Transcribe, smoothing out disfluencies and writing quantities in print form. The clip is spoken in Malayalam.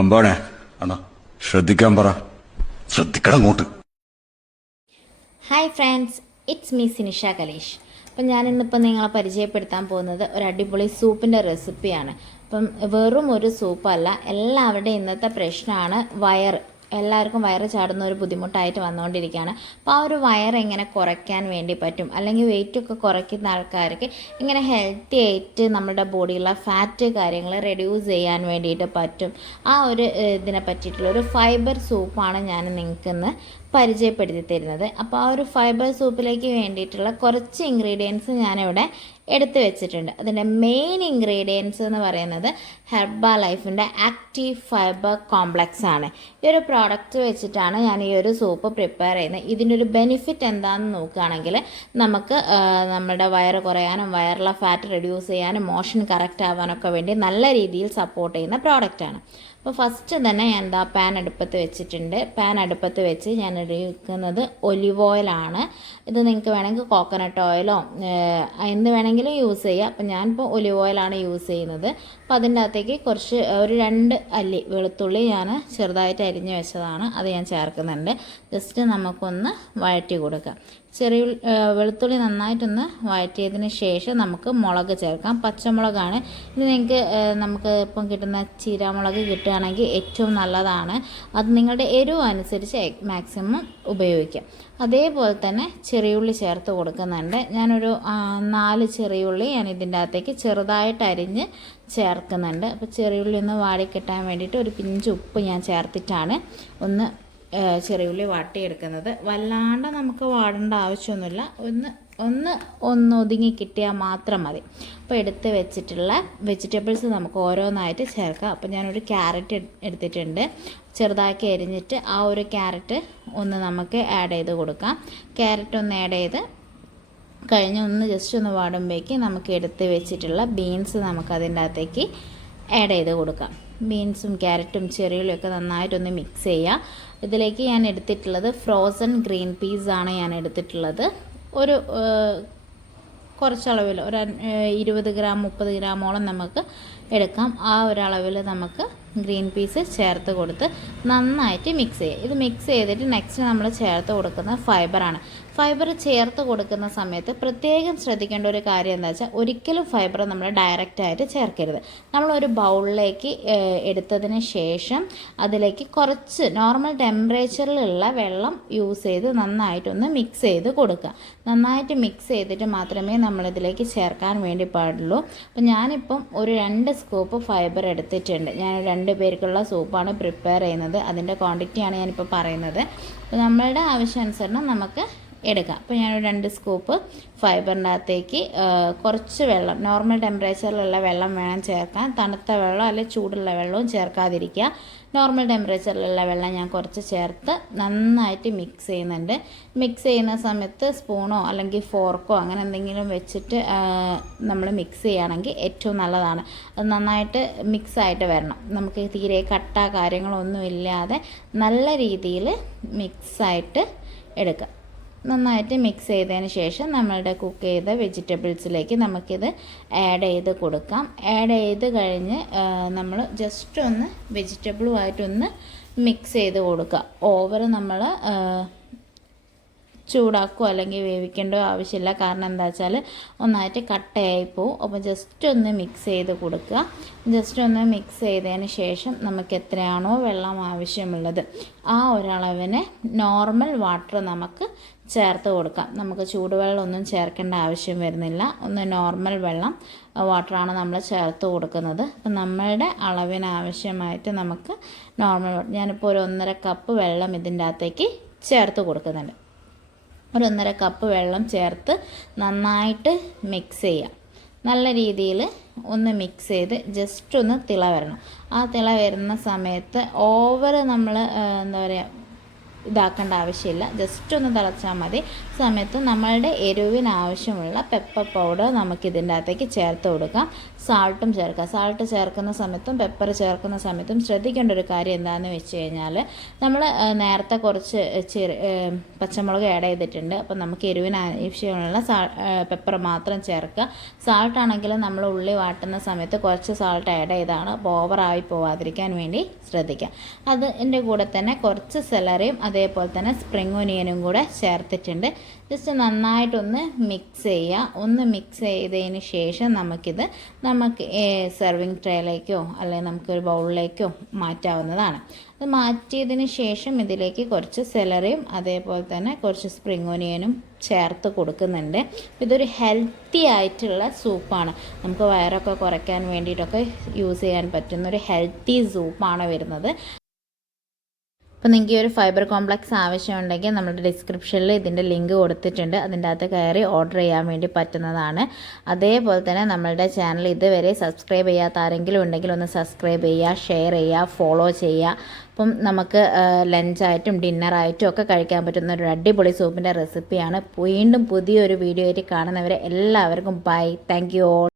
അമ്പാണേ അണ്ണാ ശ്രദ്ധിക്കാൻ പറ, ശ്രദ്ധിക്കണം അങ്ങോട്ട്. Hi friends, it's me Sinisha Kalesh. അപ്പം ഞാനിന്നിപ്പോൾ നിങ്ങളെ പരിചയപ്പെടുത്താൻ പോകുന്നത് ഒരു അടിപൊളി സൂപ്പിൻ്റെ റെസിപ്പിയാണ്. അപ്പം വെറും ഒരു സൂപ്പല്ല, എല്ലാവരുടെയും ഇന്നത്തെ പ്രശ്നമാണ് വയറ്. എല്ലാവർക്കും വയറ് ചാടുന്ന ഒരു ബുദ്ധിമുട്ടായിട്ട് വന്നുകൊണ്ടിരിക്കുകയാണ്. അപ്പോൾ ആ ഒരു വയറ് എങ്ങനെ കുറയ്ക്കാൻ വേണ്ടി പറ്റും, അല്ലെങ്കിൽ വെയിറ്റൊക്കെ കുറയ്ക്കുന്ന ആൾക്കാർക്ക് ഇങ്ങനെ ഹെൽത്തി ആയിട്ട് നമ്മുടെ ബോഡിയിലുള്ള ഫാറ്റ് കാര്യങ്ങൾ റെഡ്യൂസ് ചെയ്യാൻ വേണ്ടിയിട്ട് പറ്റും. ആ ഒരു ഇതിനെ പറ്റിയിട്ടുള്ളൊരു ഫൈബർ സൂപ്പാണ് ഞാൻ നിങ്ങൾക്കിന്ന് പരിചയപ്പെടുത്തി തരുന്നത്. അപ്പോൾ ആ ഒരു ഫൈബർ സൂപ്പിലേക്ക് വേണ്ടിയിട്ടുള്ള കുറച്ച് ഇൻഗ്രീഡിയൻസ് ഞാനിവിടെ എടുത്തു വെച്ചിട്ടുണ്ട്. അതിൻ്റെ മെയിൻ ഇൻഗ്രീഡിയൻസ് എന്ന് പറയുന്നത് ഹെർബ ലൈഫിൻ്റെ ആക്റ്റീവ് ഫൈബർ കോംപ്ലക്സ് ആണ്. ഈ ഒരു പ്രോഡക്റ്റ് വെച്ചിട്ടാണ് ഞാൻ ഈ ഒരു സൂപ്പ് പ്രിപ്പയർ ചെയ്യുന്നത്. ഇതിൻ്റെ ഒരു ബെനിഫിറ്റ് എന്താണെന്ന് നോക്കുകയാണെങ്കിൽ നമുക്ക് നമ്മുടെ വയറ് കുറയാനും വയറിലെ ഫാറ്റ് റെഡ്യൂസ് ചെയ്യാനും മോഷൻ കറക്റ്റ് ആവാനൊക്കെ വേണ്ടി നല്ല രീതിയിൽ സപ്പോർട്ട് ചെയ്യുന്ന പ്രോഡക്റ്റാണ്. അപ്പോൾ ഫസ്റ്റ് തന്നെ ഞാൻ എന്താ പാൻ അടുപ്പത്ത് വെച്ചിട്ടുണ്ട്. പാൻ അടുപ്പത്ത് വെച്ച് ഞാൻ എടുക്കുന്നത് ഒലിവ് ഓയിലാണ്. ഇത് നിങ്ങൾക്ക് വേണമെങ്കിൽ കോക്കനട്ട് ഓയിലോ എന്ത് വേണമെങ്കിലും യൂസ് ചെയ്യാം. അപ്പം ഞാനിപ്പോൾ ഒലിവ് ഓയിലാണ് യൂസ് ചെയ്യുന്നത്. അപ്പോൾ അതിൻ്റെ അകത്തേക്ക് കുറച്ച് ഒരു 2 അല്ലി വെളുത്തുള്ളി ഞാൻ ചെറുതായിട്ട് അരിഞ്ഞ് വെച്ചതാണ്, അത് ഞാൻ ചേർക്കുന്നുണ്ട്. ജസ്റ്റ് നമുക്കൊന്ന് വഴറ്റി കൊടുക്കാം. ചെറിയ വെളുത്തുള്ളി നന്നായിട്ടൊന്ന് വഴറ്റിയതിന് ശേഷം നമുക്ക് മുളക് ചേർക്കാം. പച്ചമുളകാണ് ഇത്. നിങ്ങൾക്ക് നമുക്ക് ഇപ്പം കിട്ടുന്ന ചീരാമുളക് കിട്ടുകയാണെങ്കിൽ ഏറ്റവും നല്ലതാണ്. അത് നിങ്ങളുടെ എരിവ് അനുസരിച്ച് മാക്സിമം ഉപയോഗിക്കാം. അതേപോലെ തന്നെ ചെറിയുള്ളി ചേർത്ത് കൊടുക്കുന്നുണ്ട്. ഞാനൊരു 4 ചെറിയുള്ളി ഞാൻ ഇതിൻ്റെ അകത്തേക്ക് ചെറുതായിട്ട് അരിഞ്ഞ് ചേർക്കുന്നുണ്ട്. അപ്പോൾ ചെറിയുള്ളി ഒന്ന് വാടിക്കിട്ടാൻ വേണ്ടിയിട്ട് ഒരു പിഞ്ച് ഉപ്പ് ഞാൻ ചേർത്തിട്ടാണ് ഒന്ന് ചെറിയുള്ളി വാട്ടിയെടുക്കുന്നത്. വല്ലാണ്ട് നമുക്ക് വാടേണ്ട ആവശ്യമൊന്നുമില്ല, ഒന്ന് ഒതുങ്ങി കിട്ടിയാൽ മാത്രം മതി. അപ്പോൾ എടുത്ത് വെച്ചിട്ടുള്ള വെജിറ്റബിൾസ് നമുക്ക് ഓരോന്നായിട്ട് ചേർക്കാം. അപ്പോൾ ഞാനൊരു ക്യാരറ്റ് എടുത്തിട്ടുണ്ട്, ചെറുതാക്കി അരിഞ്ഞിട്ട് ആ ഒരു ക്യാരറ്റ് ഒന്ന് നമുക്ക് ആഡ് ചെയ്ത് കൊടുക്കാം. ക്യാരറ്റ് ഒന്ന് ആഡ് ചെയ്ത് കഴിഞ്ഞ് ഒന്ന് ജസ്റ്റ് ഒന്ന് വാടുമ്പോഴേക്ക് നമുക്ക് എടുത്ത് വെച്ചിട്ടുള്ള ബീൻസ് നമുക്ക് അതിൻ്റെ അകത്തേക്ക് ആഡ് ചെയ്ത് കൊടുക്കാം. ബീൻസും ക്യാരറ്റും ചെറിയുള്ളിയൊക്കെ നന്നായിട്ടൊന്ന് മിക്സ് ചെയ്യുക. ഇതിലേക്ക് ഞാൻ എടുത്തിട്ടുള്ളത് ഫ്രോസൺ ഗ്രീൻ പീസാണ് ഞാൻ എടുത്തിട്ടുള്ളത്. ഒരു കുറച്ചളവിൽ ഒരു 20 ഗ്രാം 30 ഗ്രാമോളം നമുക്ക് എടുക്കാം. ആ ഒരളവിൽ നമുക്ക് ഗ്രീൻ പീസ് ചേർത്ത് കൊടുത്ത് നന്നായിട്ട് മിക്സ് ചെയ്യുക. ഇത് മിക്സ് ചെയ്തിട്ട് നെക്സ്റ്റ് നമ്മൾ ചേർത്ത് കൊടുക്കുന്ന ഫൈബറാണ്. ഫൈബർ ചേർത്ത് കൊടുക്കുന്ന സമയത്ത് പ്രത്യേകം ശ്രദ്ധിക്കേണ്ട ഒരു കാര്യം എന്താ വെച്ചാൽ, ഒരിക്കലും ഫൈബർ നമ്മൾ ഡയറക്റ്റായിട്ട് ചേർക്കരുത്. നമ്മളൊരു ബൗളിലേക്ക് എടുത്തതിന് ശേഷം അതിലേക്ക് കുറച്ച് നോർമൽ ടെമ്പറേച്ചറിലുള്ള വെള്ളം യൂസ് ചെയ്ത് നന്നായിട്ടൊന്ന് മിക്സ് ചെയ്ത് കൊടുക്കുക. നന്നായിട്ട് മിക്സ് ചെയ്തിട്ട് മാത്രമേ നമ്മളിതിലേക്ക് ചേർക്കാൻ വേണ്ടി പാടുള്ളൂ. അപ്പം ഞാനിപ്പം ഒരു 2 സ്കൂപ്പ് ഫൈബർ എടുത്തിട്ടുണ്ട്. ഞാൻ 2 പേർക്കുള്ള സൂപ്പാണ് പ്രിപ്പയർ ചെയ്യുന്നത്. അതിൻ്റെ ക്വാണ്ടിറ്റിയാണ് ഞാനിപ്പോൾ പറയുന്നത്. അപ്പോൾ നമ്മളുടെ ആവശ്യാനുസരണം നമുക്ക് എടുക്കാം. അപ്പോൾ ഞാനൊരു 2 സ്കൂപ്പ് ഫൈബറിൻ്റെ അകത്തേക്ക് കുറച്ച് വെള്ളം, നോർമൽ ടെമ്പറേച്ചറിലുള്ള വെള്ളം വേണം ചേർക്കാൻ. തണുത്ത വെള്ളം അല്ലെങ്കിൽ ചൂടുള്ള വെള്ളവും ചേർക്കാതിരിക്കുക. നോർമൽ ടെമ്പറേച്ചറിലുള്ള വെള്ളം ഞാൻ കുറച്ച് ചേർത്ത് നന്നായിട്ട് മിക്സ് ചെയ്യുന്നുണ്ട്. മിക്സ് ചെയ്യുന്ന സമയത്ത് സ്പൂണോ അല്ലെങ്കിൽ ഫോർക്കോ അങ്ങനെ എന്തെങ്കിലും വെച്ചിട്ട് നമ്മൾ മിക്സ് ചെയ്യുകയാണെങ്കിൽ ഏറ്റവും നല്ലതാണ്. അത് നന്നായിട്ട് മിക്സായിട്ട് വരണം. നമുക്ക് തീരെ കട്ട കാര്യങ്ങളൊന്നും ഇല്ലാതെ നല്ല രീതിയിൽ മിക്സായിട്ട് എടുക്കാം. നന്നായിട്ട് മിക്സ് ചെയ്തതിന് ശേഷം നമ്മളുടെ കുക്ക് ചെയ്ത വെജിറ്റബിൾസിലേക്ക് നമുക്കിത് ആഡ് ചെയ്ത് കൊടുക്കാം. ആഡ് ചെയ്ത് കഴിഞ്ഞ് നമ്മൾ ജസ്റ്റ് ഒന്ന് വെജിറ്റബിളുമായിട്ടൊന്ന് മിക്സ് ചെയ്ത് കൊടുക്കുക. ഓവർ നമ്മൾ ചൂടാക്കുകയോ അല്ലെങ്കിൽ വേവിക്കേണ്ടോ ആവശ്യമില്ല. കാരണം എന്താ വെച്ചാൽ ഒന്നായിട്ട് കട്ടയായി പോവും. അപ്പോൾ ജസ്റ്റ് ഒന്ന് മിക്സ് ചെയ്ത് കൊടുക്കുക. ജസ്റ്റ് ഒന്ന് മിക്സ് ചെയ്തതിന് ശേഷം നമുക്ക് എത്രയാണോ വെള്ളം ആവശ്യമുള്ളത് ആ ഒരളവിന് നോർമൽ വാട്ടർ നമുക്ക് ചേർത്ത് കൊടുക്കാം. നമുക്ക് ചൂടുവെള്ളമൊന്നും ചേർക്കേണ്ട ആവശ്യം വരുന്നില്ല. ഒന്ന് നോർമൽ വെള്ളം വാട്ടറാണ് നമ്മൾ ചേർത്ത് കൊടുക്കുന്നത്. അപ്പം നമ്മളുടെ അളവിനാവശ്യമായിട്ട് നമുക്ക് നോർമൽ, ഞാനിപ്പോൾ ഒരു 1.5 കപ്പ് വെള്ളം ഇതിൻ്റെ അകത്തേക്ക് ചേർത്ത് കൊടുക്കുന്നുണ്ട്. ഒരു 1.5 കപ്പ് വെള്ളം ചേർത്ത് നന്നായിട്ട് മിക്സ് ചെയ്യുക. നല്ല രീതിയിൽ ഒന്ന് മിക്സ് ചെയ്ത് ജസ്റ്റ് ഒന്ന് തിള വരണം. ആ തിള വരുന്ന സമയത്ത് ഓവർ നമ്മൾ എന്താ പറയുക ഇതാക്കേണ്ട ആവശ്യമില്ല. ജസ്റ്റ് ഒന്ന് തിളച്ചാൽ മതി. സമയത്ത് നമ്മളുടെ എരിവിനാവശ്യമുള്ള പെപ്പർ പൗഡർ നമുക്കിതിൻ്റെ അകത്തേക്ക് ചേർത്ത് കൊടുക്കാം. സാൾട്ടും ചേർക്കുക. സാൾട്ട് ചേർക്കുന്ന സമയത്തും പെപ്പർ ചേർക്കുന്ന സമയത്തും ശ്രദ്ധിക്കേണ്ട ഒരു കാര്യം എന്താണെന്ന് വെച്ച് കഴിഞ്ഞാൽ നമ്മൾ നേരത്തെ കുറച്ച് പച്ചമുളക് ആഡ് ചെയ്തിട്ടുണ്ട്. അപ്പം നമുക്ക് എരിവിന് ആവശ്യമുള്ള പെപ്പർ മാത്രം ചേർക്കുക. സാൾട്ടാണെങ്കിൽ നമ്മൾ ഉള്ളി വാട്ടുന്ന സമയത്ത് കുറച്ച് സാൾട്ട് ആഡ് ചെയ്താണ്, അപ്പോൾ ഓവറായി പോവാതിരിക്കാൻ വേണ്ടി ശ്രദ്ധിക്കുക. അതിൻ്റെ കൂടെ തന്നെ കുറച്ച് സെലറിയും അതേപോലെ തന്നെ സ്പ്രിംഗ് ഒനിയനും കൂടെ ചേർത്തിട്ടുണ്ട്. ജസ്റ്റ് നന്നായിട്ടൊന്ന് മിക്സ് ചെയ്യുക. ഒന്ന് മിക്സ് ചെയ്തതിന് ശേഷം നമുക്ക് സെർവിങ് ട്രേയിലേക്കോ അല്ലെങ്കിൽ നമുക്കൊരു ബൗളിലേക്കോ മാറ്റാവുന്നതാണ്. അത് മാറ്റിയതിന് ശേഷം ഇതിലേക്ക് കുറച്ച് സെലറിയും അതേപോലെ തന്നെ കുറച്ച് സ്പ്രിംഗ് ഒനിയനും ചേർത്ത് കൊടുക്കുന്നുണ്ട്. ഇതൊരു ഹെൽത്തി ആയിട്ടുള്ള സൂപ്പാണ്. നമുക്ക് വയറൊക്കെ കുറയ്ക്കാൻ വേണ്ടിയിട്ടൊക്കെ യൂസ് ചെയ്യാൻ പറ്റുന്ന ഒരു ഹെൽത്തി സൂപ്പാണ് വരുന്നത്. അപ്പോൾ നിങ്ങൾക്ക് ഈ ഒരു ഫൈബർ കോംപ്ലക്സ് ആവശ്യമുണ്ടെങ്കിൽ നമ്മുടെ ഡിസ്ക്രിപ്ഷനിൽ ഇതിൻ്റെ ലിങ്ക് കൊടുത്തിട്ടുണ്ട്. അതിൻ്റെ അകത്ത് കയറി ഓർഡർ ചെയ്യാൻ വേണ്ടി പറ്റുന്നതാണ്. അതേപോലെ തന്നെ നമ്മളുടെ ചാനൽ ഇതുവരെ സബ്സ്ക്രൈബ് ചെയ്യാത്ത ആരെങ്കിലും ഉണ്ടെങ്കിൽ ഒന്ന് സബ്സ്ക്രൈബ് ചെയ്യുക, ഷെയർ ചെയ്യുക, ഫോളോ ചെയ്യുക. അപ്പം നമുക്ക് ലഞ്ചായിട്ടും ഡിന്നറായിട്ടും ഒക്കെ കഴിക്കാൻ പറ്റുന്ന ഒരു അടിപൊളി സൂപ്പിൻ്റെ റെസിപ്പിയാണ്. വീണ്ടും പുതിയൊരു വീഡിയോ ആയിട്ട് കാണുന്നവരെ എല്ലാവർക്കും ബൈ. Thank you all.